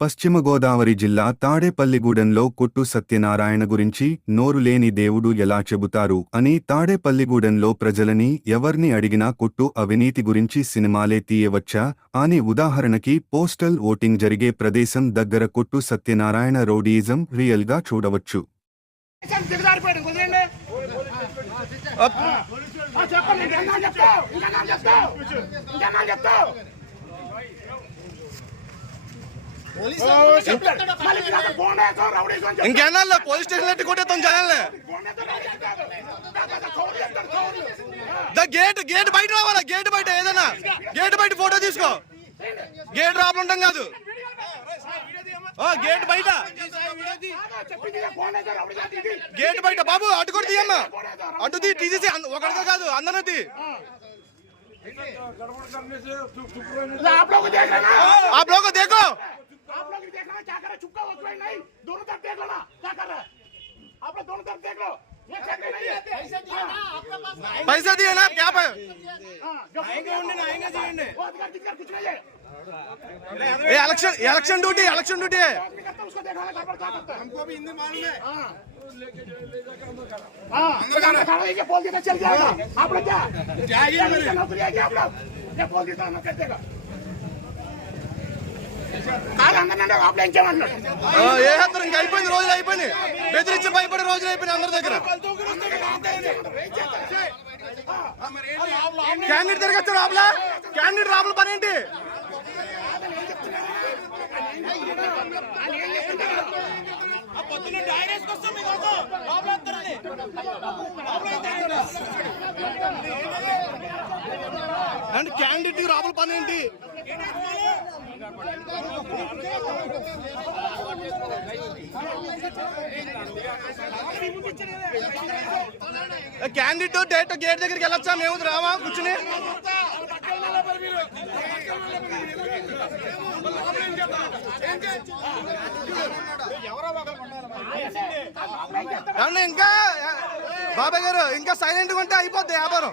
పశ్చిమ గోదావరి జిల్లా తాడేపల్లిగూడెంలో కొట్టు సత్యనారాయణ గురించి నోరు లేని దేవుడు ఎలా చెబుతారు అని తాడేపల్లిగూడెంలో ప్రజలని ఎవర్ని అడిగినా కొట్టు అవినీతి గురించి సినిమాలే తీయవచ్చా అని ఉదాహరణకి పోస్టల్ ఓటింగ్ జరిగే ప్రదేశం దగ్గర కొట్టు సత్యనారాయణ రోడీజం రియల్గా చూడవచ్చు. చెప్పండి. ఇంకేనా పోలీస్ స్టేషన్ ఎట్టి కొట్టేస్తాం జనాల్ని బోండాతో రౌడీ అంటాడు. దాదాపు కౌలు చేస్తాడు, కౌలు. దా గేట్ గేట్ బయట రావాలా గేట్ బయట ఏదైనా గేట్ బయట ఫోటో తీసుకో గేట్ రాపలు ఉంటాం కాదు ఆ, గేట్ బయట ఆ, చెప్పింది ఇదే బోండాతో రౌడీ కాదు ఇది. గేట్ బయట బాబు అటు కూడా తీయమ్మా అటు తీ తీసేసి ఒకరిగా కాదు అందరూ తీ आप लोग देख रहा क्या कर? रहा है छुपका वक्त नहीं? दोनों तरफ़ देख लो ना क्या कर रहा है? आप लोग दोनों तरफ़ देख लो हाँ, पैसे दिए ना हाँ। क्या ये election election duty election duty है। हमको भी हिंदी मालूम है। हाँ। ये बोल देता चल जाएगा। आप लोग क्या? क्या नौकरी आएगी आप लोग? ये बोल देता ना कर देगा అందరినీ ఏ హత్రం ఇంకా అయిపోయింది రోజులు అయిపోయింది. బెదిరించి భయపడే రోజులు అయిపోయినాయి అందరి దగ్గర. క్యాండిడేట్ తిరగచ్చు రాబులా క్యాండిడేట్ రాబుల పని ఏంటి? మీకోసం అండ్ క్యాండిడేట్ రాబుల పని ఏంటి? క్యాండిడేట్ డైరెక్ట్ గేట్ దగ్గరికి వెళ్ళొచ్చా? మేము రావా? కూర్చుని? ఇంకా? బాబాయ్ గారు ఇంకా సైలెంట్గా ఉంటే అయిపోద్ది వ్యాపారం.